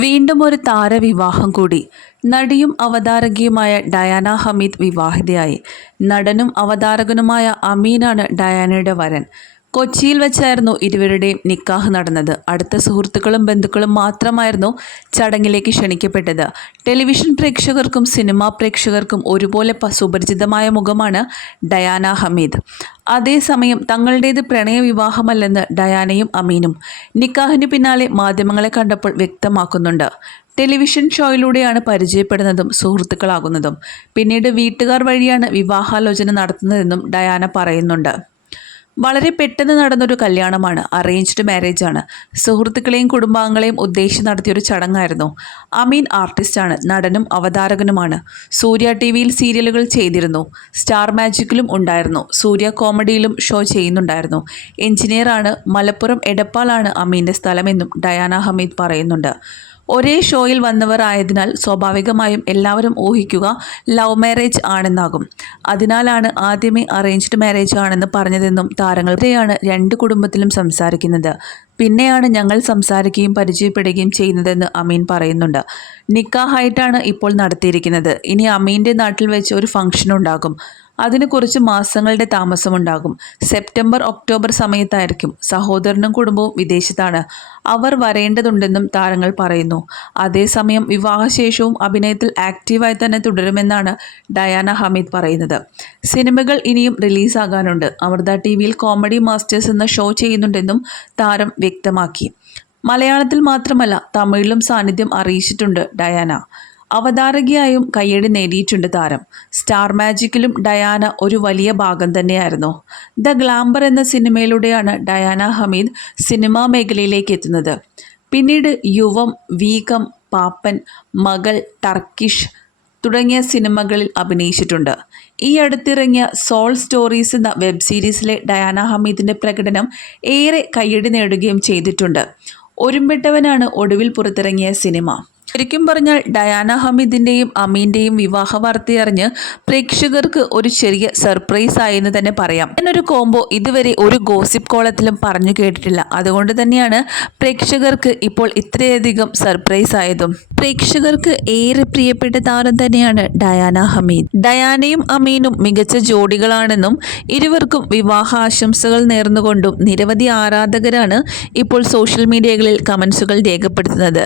വീണ്ടും ഒരു താരവിവാഹം കൂടി. നടിയും അവതാരകയുമായ ഡയാന ഹമീദ് വിവാഹിതയായി. നടനും അവതാരകനുമായ അമീനാണ് ഡയാനയുടെ വരൻ. കൊച്ചിയിൽ വെച്ചായിരുന്നു ഇരുവരുടെയും നിക്കാഹ് നടന്നത്. അടുത്ത സുഹൃത്തുക്കളും ബന്ധുക്കളും മാത്രമായിരുന്നു ചടങ്ങിലേക്ക് ക്ഷണിക്കപ്പെട്ടത്. ടെലിവിഷൻ പ്രേക്ഷകർക്കും സിനിമാ പ്രേക്ഷകർക്കും ഒരുപോലെ സുപരിചിതമായ മുഖമാണ് ഡയാന ഹമീദ്. അതേസമയം തങ്ങളുടേത് പ്രണയവിവാഹമല്ലെന്ന് ഡയാനയും അമീനും നിക്കാഹിന് പിന്നാലെ മാധ്യമങ്ങളെ കണ്ടപ്പോൾ വ്യക്തമാക്കുന്നുണ്ട്. ടെലിവിഷൻ ഷോയിലൂടെയാണ് പരിചയപ്പെടുന്നതും സുഹൃത്തുക്കളാകുന്നതും. പിന്നീട് വീട്ടുകാർ വഴിയാണ് വിവാഹാലോചന നടത്തുന്നതെന്നും ഡയാന പറയുന്നുണ്ട്. വളരെ പെട്ടെന്ന് നടന്നൊരു കല്യാണമാണ് അറേഞ്ച്ഡ് മാരേജാണ് സുഹൃത്തുക്കളെയും കുടുംബാംഗങ്ങളെയും ഉദ്ദേശിച്ച് നടത്തിയൊരു ചടങ്ങായിരുന്നു. അമീൻ ആർട്ടിസ്റ്റാണ് നടനും അവതാരകനുമാണ്. സൂര്യ ടി വിയിൽ സീരിയലുകൾ ചെയ്തിരുന്നു. സ്റ്റാർ മാജിക്കിലും ഉണ്ടായിരുന്നു. സൂര്യ കോമഡിയിലും ഷോ ചെയ്യുന്നുണ്ടായിരുന്നു. എഞ്ചിനീയറാണ് മലപ്പുറം എടപ്പാളാണ് അമീന്റെ സ്ഥലമെന്നും ഡയാന ഹമീദ് പറയുന്നുണ്ട്. ഒരേ ഷോയിൽ വന്നവർ ആയതിനാൽ സ്വാഭാവികമായും എല്ലാവരും ഊഹിക്കുക ലവ് മാരേജ് ആണെന്നാകും. അതിനാലാണ് ആദ്യമേ അറേഞ്ച്ഡ് മാരേജ് ആണെന്ന് പറഞ്ഞതെന്നും താരങ്ങൾ ഇവരെയാണ് രണ്ട് കുടുംബത്തിലും സംസാരിക്കുന്നത്. പിന്നെയാണ് ഞങ്ങൾ സംസാരിക്കുകയും പരിചയപ്പെടുകയും ചെയ്യുന്നതെന്ന് അമീൻ പറയുന്നുണ്ട്. നിക്കാഹായിട്ടാണ് ഇപ്പോൾ നടത്തിയിരിക്കുന്നത്. ഇനി അമീന്റെ നാട്ടിൽ വെച്ച് ഒരു ഫംഗ്ഷൻ ഉണ്ടാകും അതിന് കുറച്ച് മാസങ്ങളുടെ താമസമുണ്ടാകും. സെപ്റ്റംബർ ഒക്ടോബർ സമയത്തായിരിക്കും. സഹോദരനും കുടുംബവും വിദേശത്താണ്. അവർ വരേണ്ടതുണ്ടെന്നും താരങ്ങൾ പറയുന്നു. അതേസമയം വിവാഹശേഷവും അഭിനയത്തിൽ ആക്റ്റീവായി തന്നെ തുടരുമെന്നാണ് ഡയാന ഹമീദ് പറയുന്നത്. സിനിമകൾ ഇനിയും റിലീസാകാനുണ്ട്. അമൃത ടി വിയിൽ കോമഡി മാസ്റ്റേഴ്സ് എന്ന ഷോ ചെയ്യുന്നുണ്ടെന്നും താരം വ്യക്തമാക്കി. മലയാളത്തിൽ മാത്രമല്ല തമിഴിലും സാന്നിധ്യം അറിയിച്ചിട്ടുണ്ട് ഡയാന. അവതാരകയായും കയ്യടി നേടിയിട്ടുണ്ട് താരം. സ്റ്റാർ മാജിക്കിലും ഡയാന ഒരു വലിയ ഭാഗം തന്നെയായിരുന്നു. ദ ഗ്ലാംബർ എന്ന സിനിമയിലൂടെയാണ് ഡയാന ഹമീദ് സിനിമാ മേഖലയിലേക്ക് എത്തുന്നത്. പിന്നീട് യുവം വീകം പാപ്പൻ മകൾ ടർക്കിഷ് തുടങ്ങിയ സിനിമകളിൽ അഭിനയിച്ചിട്ടുണ്ട്. ഈ അടുത്തിറങ്ങിയ സോൾ സ്റ്റോറീസ് എന്ന വെബ് സീരീസിലെ ഡയാന ഹമീദിന്റെ പ്രകടനം ഏറെ കയ്യടി നേടുകയും ചെയ്തിട്ടുണ്ട്. ഒരുമ്പെട്ടവനാണ് ഒടുവിൽ പുറത്തിറങ്ങിയ സിനിമ. ശരിക്കും പറഞ്ഞാൽ ഡയാന ഹമീദിന്റെയും അമീന്റെയും വിവാഹ വാർത്തയറിഞ്ഞ് പ്രേക്ഷകർക്ക് ഒരു ചെറിയ സർപ്രൈസ് ആയെന്ന് തന്നെ പറയാം. എന്നൊരു കോംബോ ഇതുവരെ ഒരു ഗോസിപ്പ് കോളത്തിലും പറഞ്ഞു കേട്ടിട്ടില്ല. അതുകൊണ്ട് തന്നെയാണ് പ്രേക്ഷകർക്ക് ഇപ്പോൾ ഇത്രയധികം സർപ്രൈസ് ആയതും. പ്രേക്ഷകർക്ക് ഏറെ പ്രിയപ്പെട്ട താരം തന്നെയാണ് ഡയാന ഹമീദ്. ഡയാനയും അമീനും മികച്ച ജോഡികളാണെന്നും ഇരുവർക്കും വിവാഹ ആശംസകൾ നേർന്നുകൊണ്ടും നിരവധി ആരാധകരാണ് ഇപ്പോൾ സോഷ്യൽ മീഡിയകളിൽ കമൻസുകൾ രേഖപ്പെടുത്തുന്നത്.